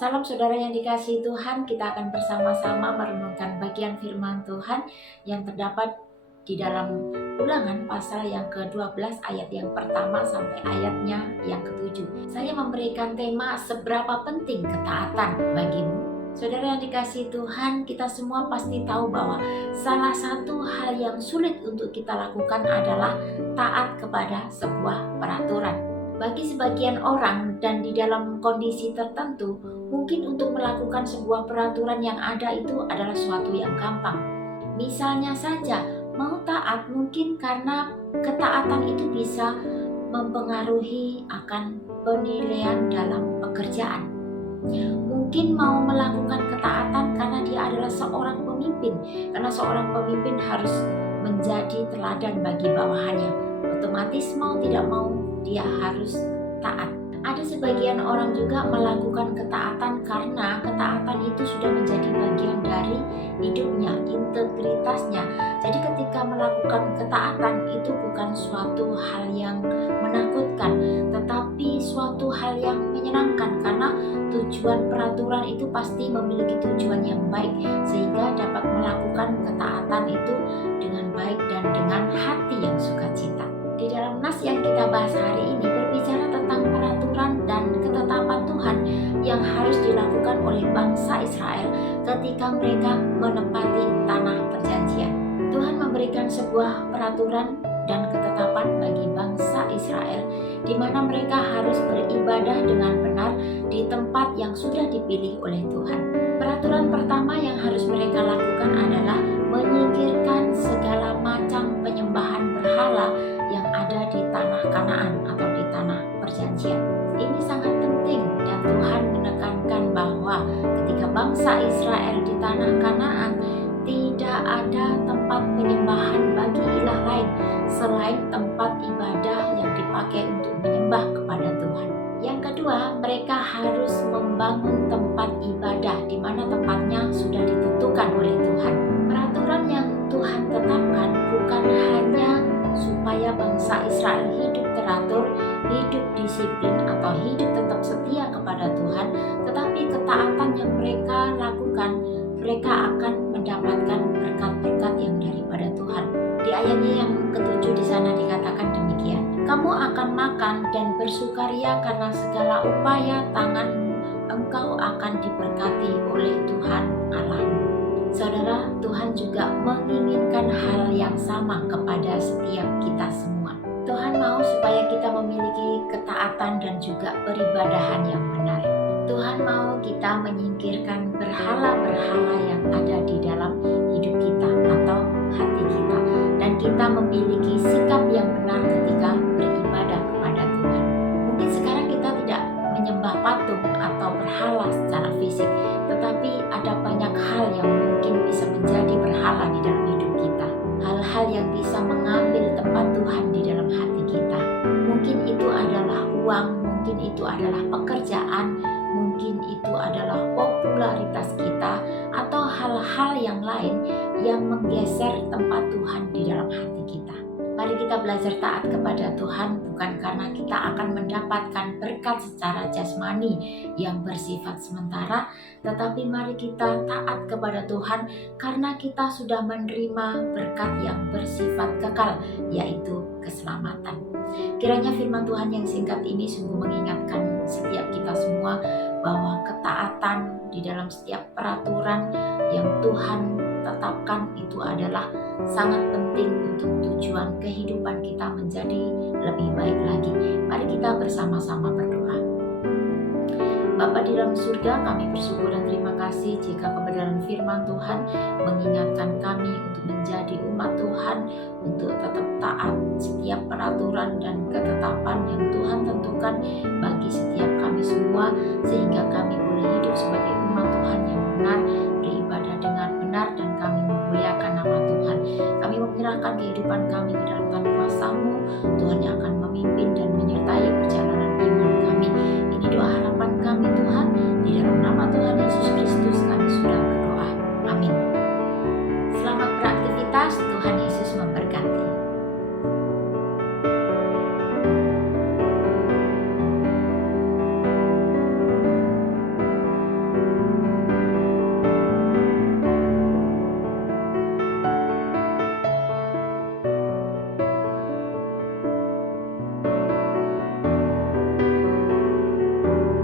Salam saudara yang dikasihi Tuhan, kita akan bersama-sama merenungkan bagian firman Tuhan yang terdapat di dalam Ulangan pasal yang ke-12 ayat yang pertama sampai ayatnya yang ke-7. Saya memberikan tema seberapa penting ketaatan bagimu. Saudara yang dikasihi Tuhan, kita semua pasti tahu bahwa salah satu hal yang sulit untuk kita lakukan adalah taat kepada sebuah peraturan. Bagi sebagian orang dan di dalam kondisi tertentu, mungkin untuk melakukan sebuah peraturan yang ada itu adalah suatu yang gampang. Misalnya saja, mau taat mungkin karena ketaatan itu bisa mempengaruhi akan penilaian dalam pekerjaan. Mungkin mau melakukan ketaatan karena dia adalah seorang pemimpin, karena seorang pemimpin harus menjadi teladan bagi bawahannya. Otomatis mau tidak mau dia harus taat. Ada sebagian orang juga melakukan ketaatan karena ketaatan itu sudah menjadi bagian dari hidupnya, integritasnya. Jadi ketika melakukan ketaatan itu bukan suatu hal yang menakutkan, tetapi suatu hal yang menyenangkan karena tujuan peraturan itu pasti memiliki tujuan yang baik sehingga dapat melakukan ketaatan itu dengan baik dan dengan hati yang sukacita. Di dalam nas yang kita bahas hari ini berbicara tentang peraturan dan ketetapan Tuhan yang harus dilakukan oleh bangsa Israel ketika mereka menempati tanah perjanjian. Tuhan memberikan sebuah peraturan dan ketetapan bagi bangsa Israel di mana mereka harus beribadah dengan benar di tempat yang sudah dipilih oleh Tuhan. Peraturan pertama yang harus mereka lakukan adalah menyingkirkan segala macam penyembahan berhala yang ada di tanah Kanaan atau di tanah perjanjian. Ini sangat penting dan Tuhan menekankan bahwa ketika bangsa Israel di tanah Kanaan tidak ada tempat penyembahan bagi ilah lain selain tempat ibadah yang dipakai untuk menyembah kepada Tuhan. Yang kedua, mereka harus membangun tempat ibadah di mana tempatnya sudah ditentukan oleh Tuhan. Peraturan yang Tuhan tetapkan bukan hanya supaya bangsa Israel hidup teratur, hidup disiplin atau hidup tetap setia kepada Tuhan, tetapi ketaatan yang mereka lakukan, mereka akan mendapatkan berkat-berkat yang daripada Tuhan. Di ayatnya yang ke-7 di sana dikatakan demikian, kamu akan makan dan bersukaria karena segala upaya tanganmu, engkau akan diberkati oleh Tuhan Allahmu. Saudara, Tuhan juga menginginkan hal yang sama kepada setiap kita semua. Tuhan mau supaya kita memiliki ketaatan dan juga peribadahan yang benar. Tuhan mau kita menyingkirkan berhala-berhala yang ada di dalam hidup kita atau hati kita, dan kita memiliki sikap yang benar ketika beribadah kepada Tuhan. Mungkin sekarang kita tidak menyembah patung atau berhala secara fisik, tetapi ada banyak hal yang mungkin bisa menjadi berhala di dalam hidup kita. Hal-hal yang bisa mengambil tempat Tuhan di dalam hati kita. Mungkin itu adalah uang, mungkin itu adalah pekerjaan, mungkin itu adalah popularitas kita, atau hal-hal yang lain yang menggeser tempat Tuhan di dalam hati kita. Mari kita belajar taat kepada Tuhan bukan karena kita akan mendapatkan berkat secara jasmani yang bersifat sementara, tetapi mari kita taat kepada Tuhan karena kita sudah menerima berkat yang bersifat kekal, yaitu keselamatan. Kiranya firman Tuhan yang singkat ini sungguh mengingatkan setiap kita semua bahwa ketaatan di dalam setiap peraturan yang Tuhan tetapkan itu adalah sangat penting untuk tujuan kehidupan kita menjadi lebih baik lagi. Mari kita bersama-sama berdoa. Bapa di dalam surga, kami bersyukur dan terima kasih jika kebenaran firman Tuhan mengingatkan kami untuk menjadi umat Tuhan, untuk tetap taat setiap peraturan dan ketetapan yang Tuhan tentukan bagi setiap kami semua, sehingga kami boleh hidup sebagai umat Tuhan yang benar, beribadah dengan benar, dan kami memuliakan nama Tuhan. Kami menyerahkan kehidupan kami ke dalam tangan kuasa-Mu, Tuhan yang akan memimpin dan menyertai